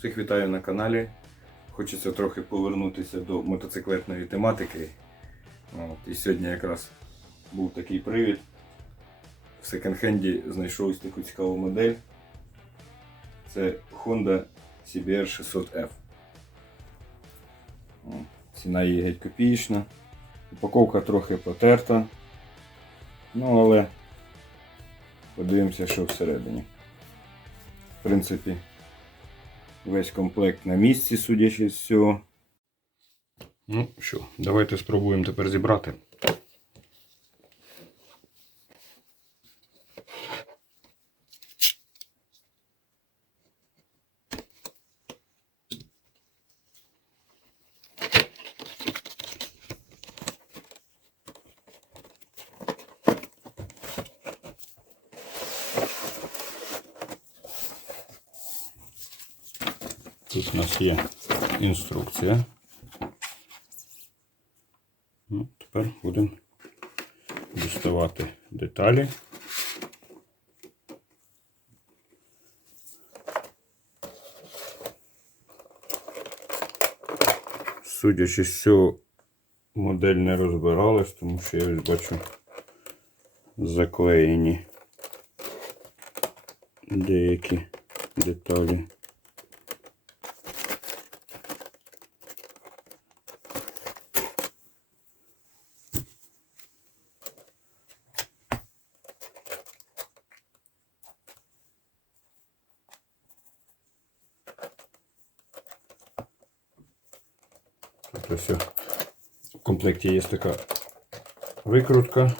Всіх вітаю на каналі. Хочеться трохи повернутися до мотоциклетної тематики. От, і сьогодні якраз був такий привід. В секонд-хенді знайшов таку цікаву модель. Це Honda CBR 600F. Ціна її геть копієчна. Упаковка трохи потерта. Ну, але подивимося, що всередині. В принципі, весь комплект на місці, судячи з цього. Ну що, давайте спробуємо тепер зібрати. Тут у нас є інструкція. Ну, тепер будемо діставати деталі. Судячи з цього, модель не розбиралась, тому що я ось бачу заклеєні деякі деталі. Тобто все. В комплекті є така викрутка,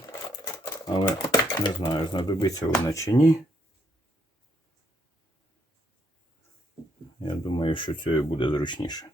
але не знаю, знадобиться вона чи ні. Я думаю, що це буде зручніше.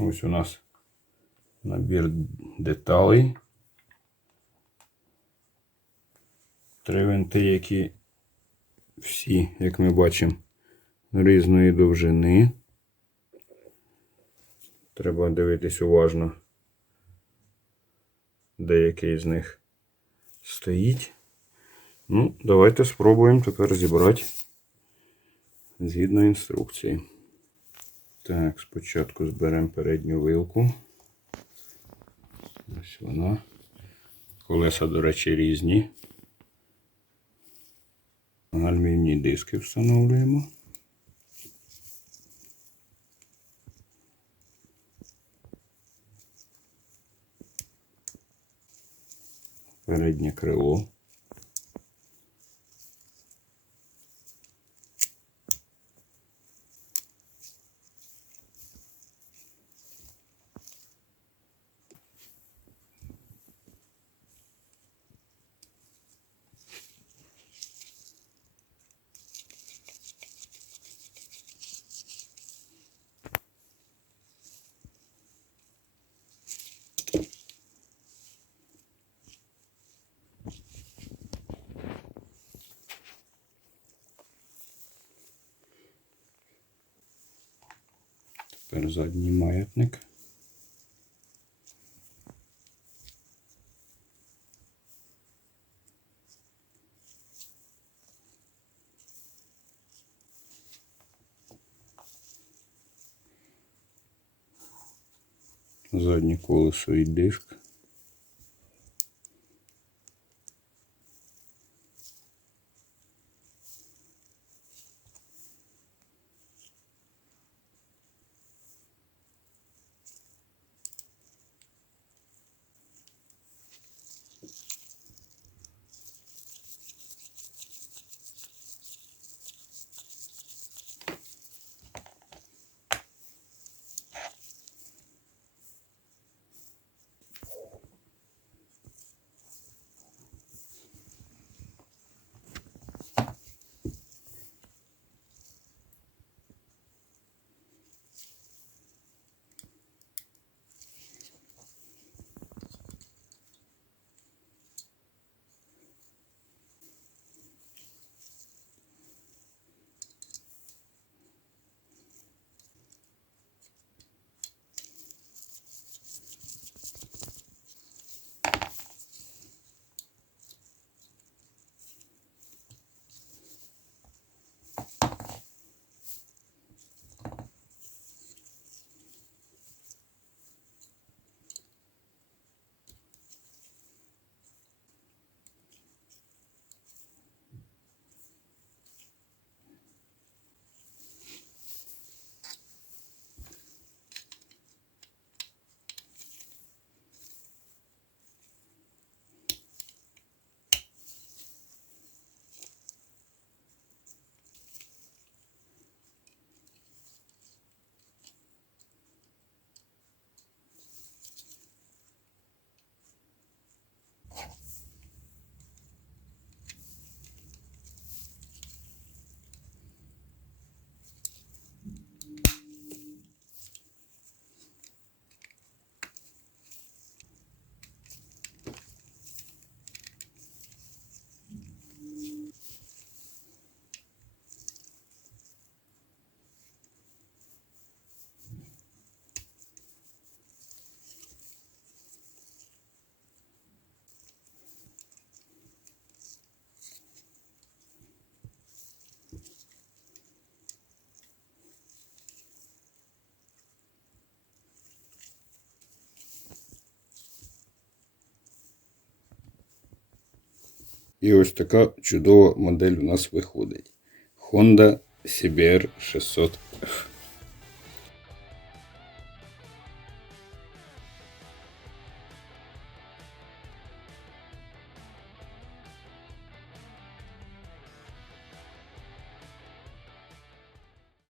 Ось у нас набір деталей. Три винти, які всі, як ми бачимо, різної довжини. Треба дивитись уважно, де який з них стоїть. Ну, давайте спробуємо тепер зібрати згідно інструкції. Так, спочатку зберемо передню вилку. Ось вона. Колеса, до речі, різні. Гальмівні диски встановлюємо. Переднє крило. Тепер задній маятник. Заднє колесо і диск. І ось така чудова модель у нас виходить. Honda CBR 600F.